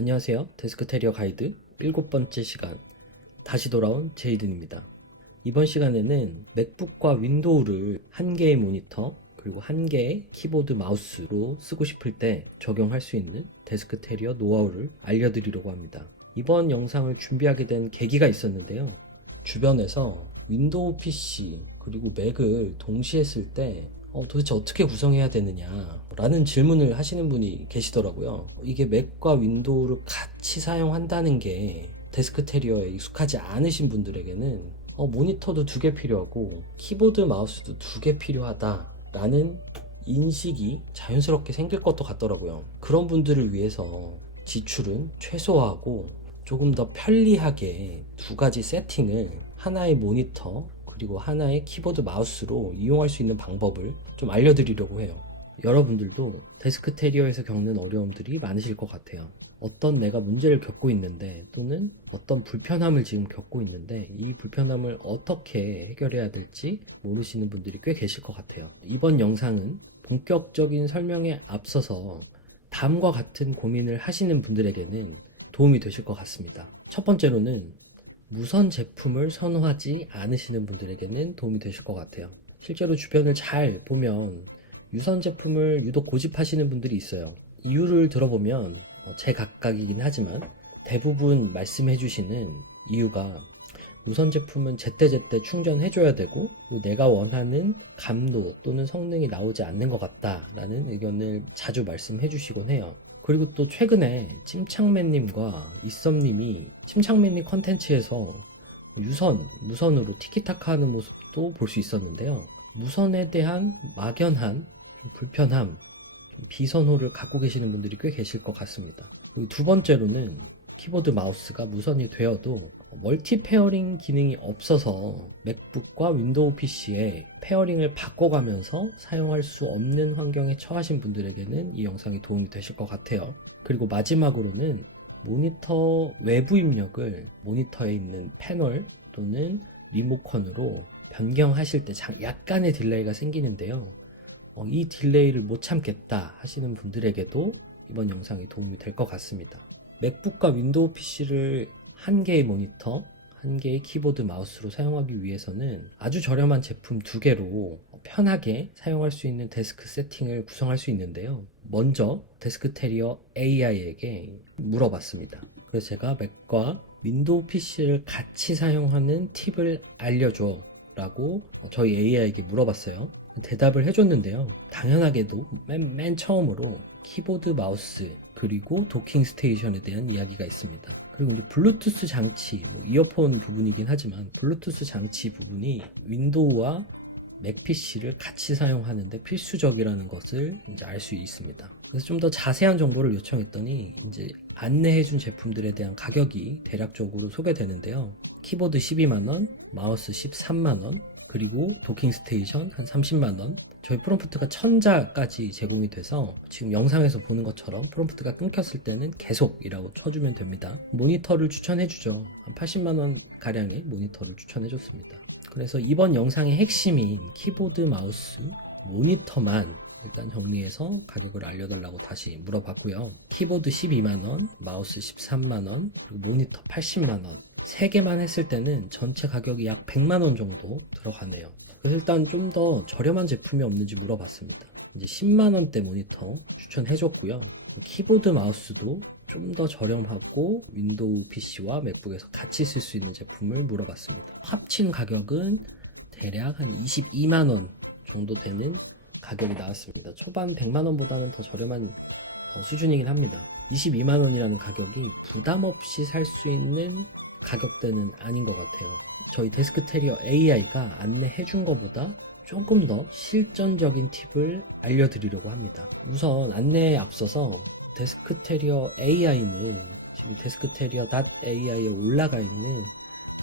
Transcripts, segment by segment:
안녕하세요. 데스크 테리어 가이드 7번째 시간 다시 돌아온 제이든입니다. 이번 시간에는 맥북과 윈도우를 한 개의 모니터 그리고 한 개의 키보드 마우스로 쓰고 싶을 때 적용할 수 있는 데스크 테리어 노하우를 알려드리려고 합니다. 이번 영상을 준비하게 된 계기가 있었는데요. 주변에서 윈도우 PC 그리고 맥을 동시에 쓸 때 도대체 어떻게 구성해야 되느냐 라는 질문을 하시는 분이 계시더라고요. 이게 맥과 윈도우를 같이 사용한다는 게 데스크 테리어에 익숙하지 않으신 분들에게는 모니터도 두 개 필요하고 키보드 마우스도 두 개 필요하다 라는 인식이 자연스럽게 생길 것도 같더라고요. 그런 분들을 위해서 지출은 최소화하고 조금 더 편리하게 두 가지 세팅을 하나의 모니터 그리고 하나의 키보드 마우스로 이용할 수 있는 방법을 좀 알려드리려고 해요. 여러분들도 데스크 테리어에서 겪는 어려움들이 많으실 것 같아요. 어떤 내가 문제를 겪고 있는데 또는 어떤 불편함을 지금 겪고 있는데 이 불편함을 어떻게 해결해야 될지 모르시는 분들이 꽤 계실 것 같아요. 이번 영상은 본격적인 설명에 앞서서 다음과 같은 고민을 하시는 분들에게는 도움이 되실 것 같습니다. 첫 번째로는 무선 제품을 선호하지 않으시는 분들에게는 도움이 되실 것 같아요. 실제로 주변을 잘 보면 유선 제품을 유독 고집하시는 분들이 있어요. 이유를 들어보면 제각각이긴 하지만 대부분 말씀해 주시는 이유가 무선 제품은 제때제때 충전해줘야 되고 내가 원하는 감도 또는 성능이 나오지 않는 것 같다라는 의견을 자주 말씀해 주시곤 해요. 그리고 또 최근에 침착맨님과 이썸님이 침착맨님 컨텐츠에서 무선으로 티키타카 하는 모습도 볼 수 있었는데요. 무선에 대한 막연한 좀 불편함, 좀 비선호를 갖고 계시는 분들이 꽤 계실 것 같습니다. 그리고 두 번째로는 키보드 마우스가 무선이 되어도 멀티 페어링 기능이 없어서 맥북과 윈도우 PC에 페어링을 바꿔가면서 사용할 수 없는 환경에 처하신 분들에게는 이 영상이 도움이 되실 것 같아요. 그리고 마지막으로는 모니터 외부 입력을 모니터에 있는 패널 또는 리모컨으로 변경하실 때 약간의 딜레이가 생기는데요. 이 딜레이를 못 참겠다 하시는 분들에게도 이번 영상이 도움이 될 것 같습니다. 맥북과 윈도우 PC를 한 개의 모니터, 한 개의 키보드 마우스로 사용하기 위해서는 아주 저렴한 제품 두 개로 편하게 사용할 수 있는 데스크 세팅을 구성할 수 있는데요. 먼저 데스크 테리어 AI에게 물어봤습니다. 그래서 제가 맥과 윈도우 PC를 같이 사용하는 팁을 알려줘 라고 저희 AI에게 물어봤어요. 대답을 해줬는데요. 당연하게도 맨 처음으로 키보드 마우스 그리고 도킹 스테이션에 대한 이야기가 있습니다. 그리고 이제 블루투스 장치, 이어폰 부분이긴 하지만 블루투스 장치 부분이 윈도우와 맥 PC를 같이 사용하는데 필수적이라는 것을 이제 알 수 있습니다. 그래서 좀 더 자세한 정보를 요청했더니 이제 안내해준 제품들에 대한 가격이 대략적으로 소개되는데요. 키보드 12만원, 마우스 13만원, 그리고 도킹 스테이션 한 30만원, 저희 프롬프트가 1000자까지 제공이 돼서 지금 영상에서 보는 것처럼 프롬프트가 끊겼을 때는 계속이라고 쳐주면 됩니다. 모니터를 추천해주죠. 한 80만원 가량의 모니터를 추천해줬습니다. 그래서 이번 영상의 핵심인 키보드, 마우스, 모니터만 일단 정리해서 가격을 알려달라고 다시 물어봤고요. 키보드 12만원, 마우스 13만원, 그리고 모니터 80만원. 3개만 했을 때는 전체 가격이 약 100만원 정도 들어가네요. 그래서 일단 좀 더 저렴한 제품이 없는지 물어봤습니다. 이제 10만원대 모니터 추천해줬고요. 키보드 마우스도 좀 더 저렴하고 윈도우 PC와 맥북에서 같이 쓸 수 있는 제품을 물어봤습니다. 합친 가격은 대략 한 22만원 정도 되는 가격이 나왔습니다. 초반 100만원보다는 더 저렴한 수준이긴 합니다. 22만원이라는 가격이 부담 없이 살 수 있는 가격대는 아닌 것 같아요. 저희 데스크 테리어 AI가 안내해 준 것보다 조금 더 실전적인 팁을 알려드리려고 합니다. 우선 안내에 앞서서 데스크 테리어 AI는 지금 데스크 테리어 AI에 올라가 있는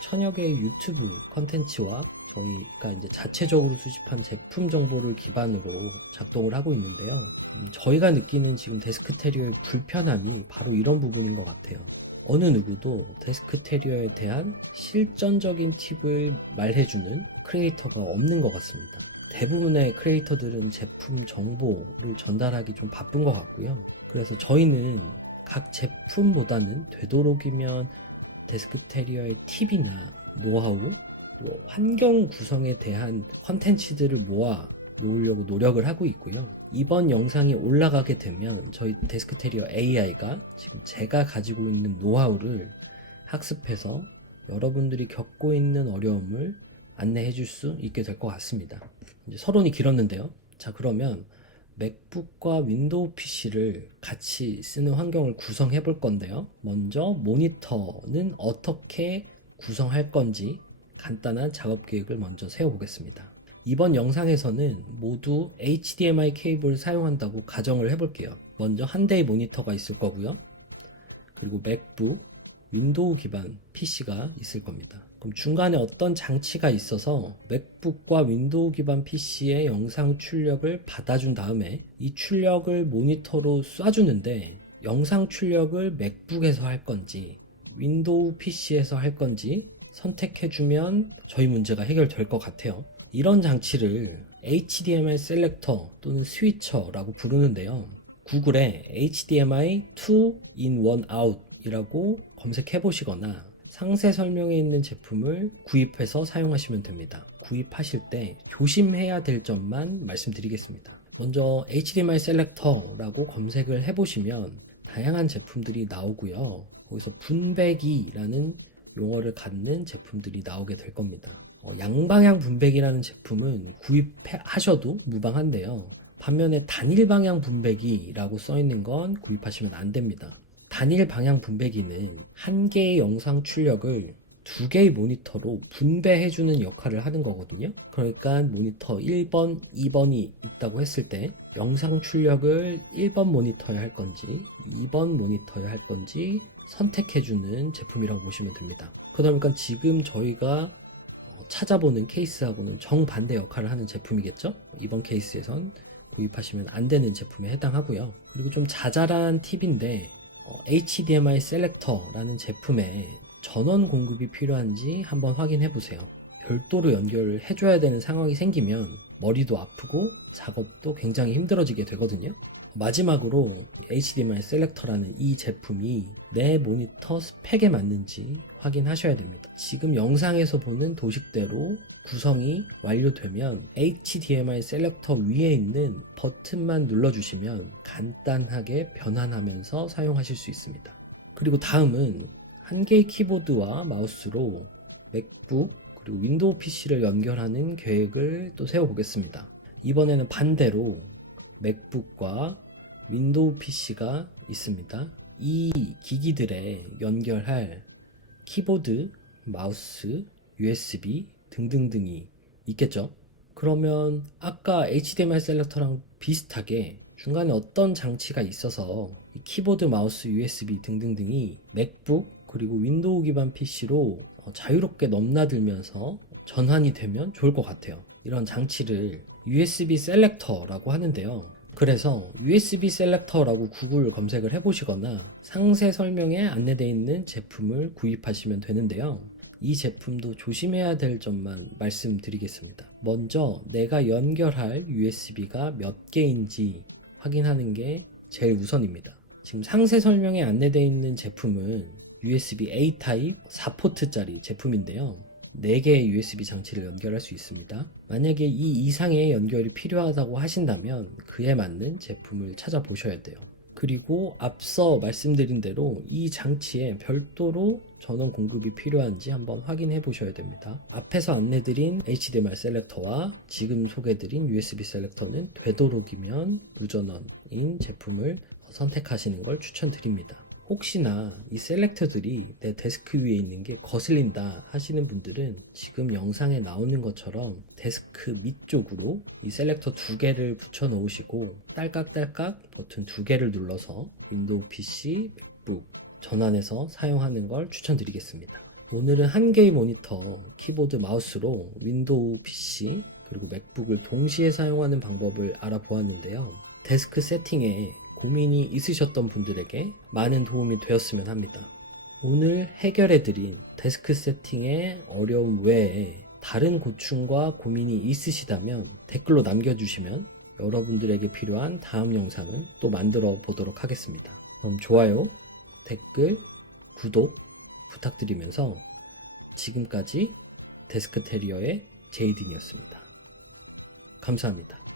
천여 개의 유튜브 컨텐츠와 저희가 이제 자체적으로 수집한 제품 정보를 기반으로 작동을 하고 있는데요. 저희가 느끼는 지금 데스크 테리어의 불편함이 바로 이런 부분인 것 같아요. 어느 누구도 데스크 테리어에 대한 실전적인 팁을 말해주는 크리에이터가 없는 것 같습니다. 대부분의 크리에이터들은 제품 정보를 전달하기 좀 바쁜 것 같고요. 그래서 저희는 각 제품보다는 되도록이면 데스크테리어의 팁이나 노하우, 그리고 환경 구성에 대한 컨텐츠들을 모아 놓으려고 노력을 하고 있고요. 이번 영상이 올라가게 되면 저희 데스크테리어 AI가 지금 제가 가지고 있는 노하우를 학습해서 여러분들이 겪고 있는 어려움을 안내해 줄 수 있게 될 것 같습니다. 이제 서론이 길었는데요. 자, 그러면 맥북과 윈도우 PC를 같이 쓰는 환경을 구성해 볼 건데요. 먼저 모니터는 어떻게 구성할 건지 간단한 작업 계획을 먼저 세워 보겠습니다. 이번 영상에서는 모두 HDMI 케이블을 사용한다고 가정을 해볼게요. 먼저 한 대의 모니터가 있을 거고요. 그리고 맥북, 윈도우 기반 PC가 있을 겁니다. 그럼 중간에 어떤 장치가 있어서 맥북과 윈도우 기반 PC의 영상 출력을 받아준 다음에 이 출력을 모니터로 쏴주는데 영상 출력을 맥북에서 할 건지 윈도우 PC에서 할 건지 선택해주면 저희 문제가 해결될 것 같아요. 이런 장치를 HDMI 셀렉터 또는 스위처라고 부르는데요. 구글에 HDMI 2 in 1 out 이라고 검색해 보시거나 상세 설명에 있는 제품을 구입해서 사용하시면 됩니다. 구입하실 때 조심해야 될 점만 말씀드리겠습니다. 먼저 HDMI 셀렉터라고 검색을 해보시면 다양한 제품들이 나오고요. 거기서 분배기라는 용어를 갖는 제품들이 나오게 될 겁니다. 양방향 분배기라는 제품은 구입하셔도 무방한데요. 반면에 단일 방향 분배기라고 써있는 건 구입하시면 안 됩니다. 단일 방향 분배기는 한 개의 영상 출력을 두 개의 모니터로 분배해주는 역할을 하는 거거든요. 그러니까 모니터 1번, 2번이 있다고 했을 때 영상 출력을 1번 모니터에 할 건지 2번 모니터에 할 건지 선택해주는 제품이라고 보시면 됩니다. 그러다 보니까 지금 저희가 찾아보는 케이스하고는 정반대 역할을 하는 제품이겠죠? 이번 케이스에선 구입하시면 안 되는 제품에 해당하고요. 그리고 좀 자잘한 팁인데 HDMI 셀렉터라는 제품에 전원 공급이 필요한지 한번 확인해 보세요. 별도로 연결을 해줘야 되는 상황이 생기면 머리도 아프고 작업도 굉장히 힘들어지게 되거든요. 마지막으로 HDMI 셀렉터라는 이 제품이 내 모니터 스펙에 맞는지 확인하셔야 됩니다. 지금 영상에서 보는 도식대로 구성이 완료되면 HDMI 셀렉터 위에 있는 버튼만 눌러주시면 간단하게 변환하면서 사용하실 수 있습니다. 그리고 다음은 한 개의 키보드와 마우스로 맥북 그리고 윈도우 PC를 연결하는 계획을 또 세워보겠습니다. 이번에는 반대로 맥북과 윈도우 PC가 있습니다. 이 기기들에 연결할 키보드, 마우스, USB 등등등이 있겠죠. 그러면 아까 HDMI 셀렉터랑 비슷하게 중간에 어떤 장치가 있어서 이 키보드, 마우스, USB 등등등이 맥북 그리고 윈도우 기반 PC로 자유롭게 넘나들면서 전환이 되면 좋을 것 같아요. 이런 장치를 USB 셀렉터라고 하는데요. 그래서 USB 셀렉터라고 구글 검색을 해보시거나 상세 설명에 안내되어 있는 제품을 구입하시면 되는데요. 이 제품도 조심해야 될 점만 말씀드리겠습니다. 먼저 내가 연결할 USB가 몇 개인지 확인하는 게 제일 우선입니다. 지금 상세 설명에 안내되어 있는 제품은 USB-A 타입 4포트짜리 제품인데요. 4개의 USB 장치를 연결할 수 있습니다. 만약에 이 이상의 연결이 필요하다고 하신다면 그에 맞는 제품을 찾아보셔야 돼요. 그리고 앞서 말씀드린 대로 이 장치에 별도로 전원 공급이 필요한지 한번 확인해 보셔야 됩니다. 앞에서 안내드린 HDMI 셀렉터와 지금 소개드린 USB 셀렉터는 되도록이면 무전원인 제품을 선택하시는 걸 추천드립니다. 혹시나 이 셀렉터들이 내 데스크 위에 있는 게 거슬린다 하시는 분들은 지금 영상에 나오는 것처럼 데스크 밑쪽으로 이 셀렉터 2개를 붙여 놓으시고 딸깍딸깍 버튼 2개를 눌러서 윈도우 PC, 맥북 전환해서 사용하는 걸 추천드리겠습니다. 오늘은 한 개의 모니터, 키보드, 마우스로 윈도우 PC 그리고 맥북을 동시에 사용하는 방법을 알아보았는데요. 데스크 세팅에 고민이 있으셨던 분들에게 많은 도움이 되었으면 합니다. 오늘 해결해드린 데스크 세팅의 어려움 외에 다른 고충과 고민이 있으시다면 댓글로 남겨주시면 여러분들에게 필요한 다음 영상을 또 만들어 보도록 하겠습니다. 그럼 좋아요, 댓글, 구독 부탁드리면서 지금까지 데스크 테리어의 제이든이었습니다. 감사합니다.